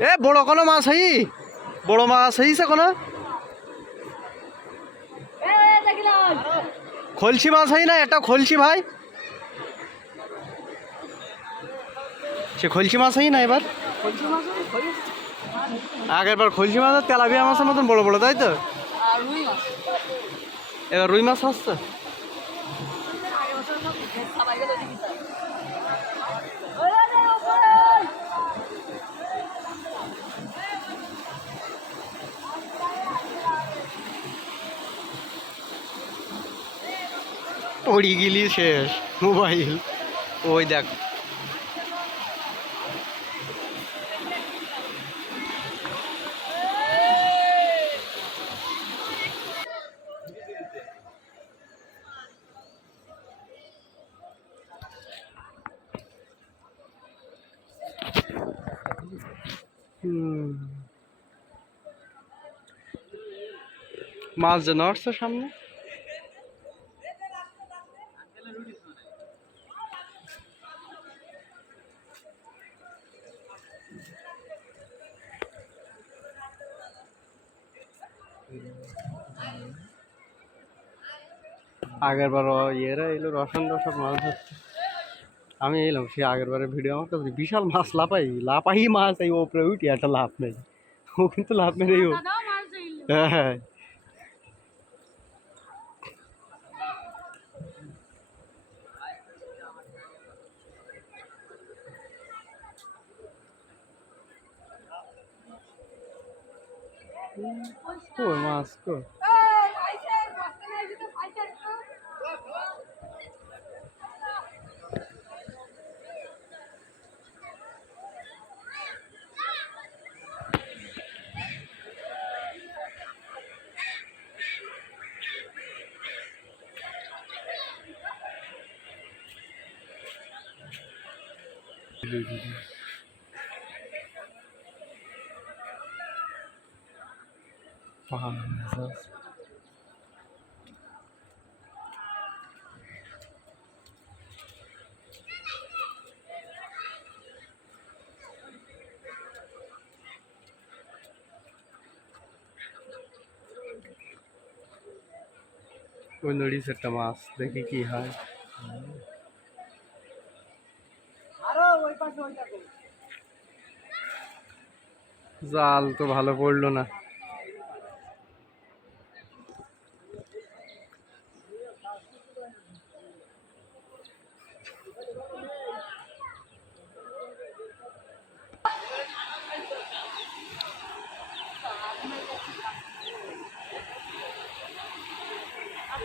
এ, বড় কোনো মাছ হই? বড় মাছ হইছে কোনো? খলসি মাছ হই না? এটা খলসি ভাই। সে খলসি মাছ হই না এবার? আগের বার খলসি মাছ আর মাছের মতন বড় বড়, তাই তো? এবার রুই মাছ আসছে। পড়ি গেলি শেষ মোবাইল ওই দেখ। মাছ যেন আসছে সামনে আগের বার ইয়েরা এলো রসন রসন মাছ ধরছে আমি এলাম সে আগের বারে ভিডিও আমার কাছে বিশাল মাছ লাপাই লাপাই মাছ এই ওপরে উঠি একটা লাভ নেই। ও কিন্তু লাভ মেরেই ও। হ্যাঁ হ্যাঁ। কই মাছ কই? পাঁচ ওই নড়িস একটা মাছ দেখি কি হয় জাল তো ভালো পড়ল না